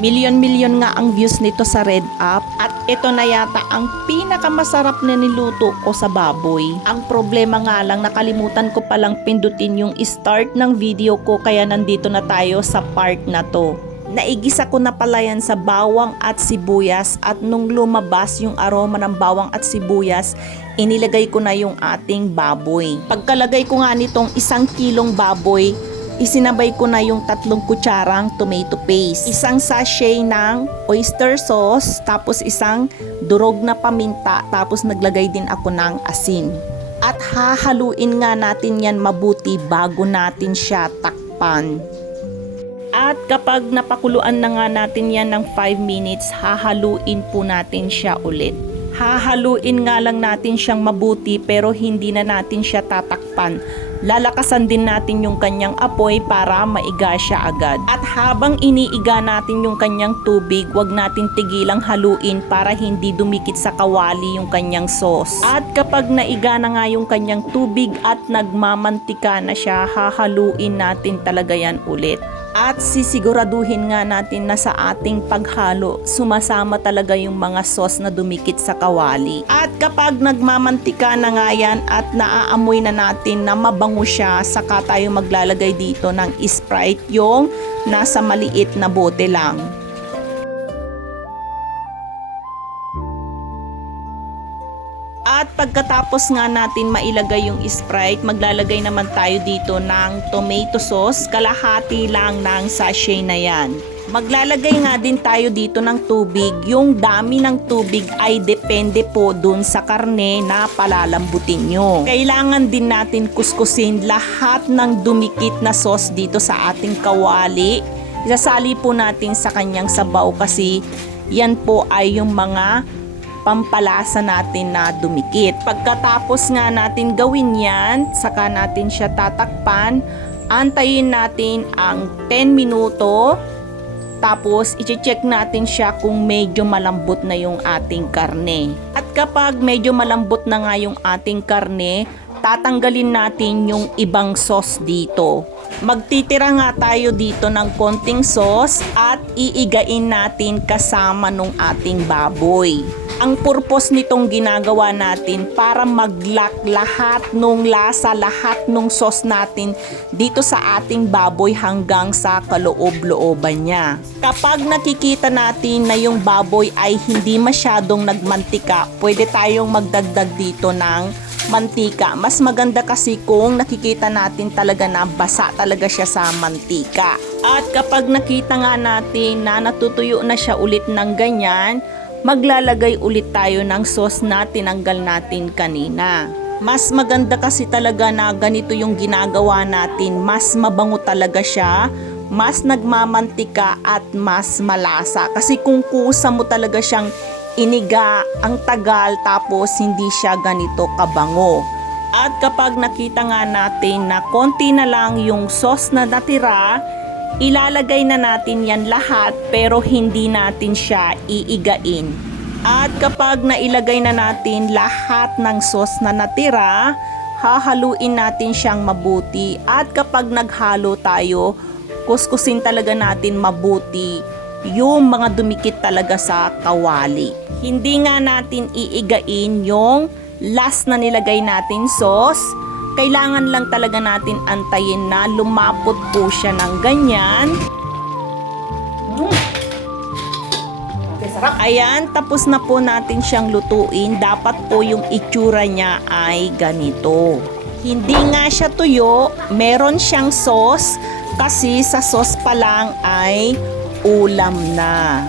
Milyon-milyon nga ang views nito sa Red App at ito na yata ang pinakamasarap na niluto ko sa baboy. Ang problema nga lang, nakalimutan ko palang pindutin yung start ng video ko, kaya nandito na tayo sa part na to. Naigisa ko na pala yan sa bawang at sibuyas at nung lumabas yung aroma ng bawang at sibuyas, inilagay ko na yung ating baboy. Pagkalagay ko nga nitong 1 kilong baboy, isinabay ko na yung 3 kutsarang tomato paste, 1 sachet ng oyster sauce, tapos 1 durog na paminta, tapos naglagay din ako ng asin. At hahaluin nga natin yan mabuti bago natin siya takpan. At kapag napakuluan na nga natin yan ng 5 minutes, hahaluin po natin siya ulit. Hahaluin nga lang natin siyang mabuti pero hindi na natin siya tatakpan. Lalakasan din natin yung kanyang apoy para maiga siya agad. At habang iniiga natin yung kanyang tubig, wag natin tigilang haluin para hindi dumikit sa kawali yung kanyang sauce. At kapag naiga na nga yung kanyang tubig at nagmamantika na siya, hahaluin natin talaga yan ulit. At sisiguraduhin nga natin na sa ating paghalo, sumasama talaga yung mga sauce na dumikit sa kawali. At kapag nagmamantika na nga yan at naaamoy na natin na mabango siya, saka tayo maglalagay dito ng Sprite, yung nasa maliit na bote lang. At pagkatapos nga natin mailagay yung Sprite, maglalagay naman tayo dito ng tomato sauce, kalahati lang ng sachet na yan. Maglalagay nga din tayo dito ng tubig. Yung dami ng tubig ay depende po dun sa karne na palalambutin nyo. Kailangan din natin kuskusin lahat ng dumikit na sauce dito sa ating kawali. Isasali po natin sa kanyang sabaw kasi yan po ay yung mga pampalasa natin na dumikit. Pagkatapos nga natin gawin yan, saka natin siya tatakpan, antayin natin ang 10 minuto, tapos i-check natin siya kung medyo malambot na yung ating karne. At kapag medyo malambot na nga yung ating karne, tatanggalin natin yung ibang sauce dito. Magtitira nga tayo dito ng konting sauce at iigain natin kasama nung ating baboy. Ang purpose nitong ginagawa natin para mag-lock lahat nung lasa, lahat nung sauce natin dito sa ating baboy hanggang sa kaloob-looban niya. Kapag nakikita natin na yung baboy ay hindi masyadong nagmantika, pwede tayong magdagdag dito ng mantika. Mas maganda kasi kung nakikita natin talaga na basa talaga siya sa mantika. At kapag nakita nga natin na natutuyo na siya ulit ng ganyan, maglalagay ulit tayo ng sauce na tinanggal natin kanina. Mas maganda kasi talaga na ganito yung ginagawa natin. Mas mabango talaga siya, mas nagmamantika at mas malasa. Kasi kung kusa mo talaga siyang iniga ang tagal tapos hindi siya ganito kabango. At kapag nakita nga natin na konti na lang yung sauce na natira, ilalagay na natin yan lahat pero hindi natin siya iigain. At kapag nailagay na natin lahat ng sauce na natira, hahaluin natin siyang mabuti. At kapag naghalo tayo, kuskusin talaga natin mabuti yung mga dumikit talaga sa kawali. Hindi nga natin iigain yung last na nilagay natin sauce. Kailangan lang talaga natin antayin na lumapot po siya ng ganyan. Okay, sarap. Ayan, tapos na po natin siyang lutuin. Dapat po yung itsura niya ay ganito. Hindi nga siya tuyo, meron siyang sauce kasi sa sauce pa lang ay ulam na.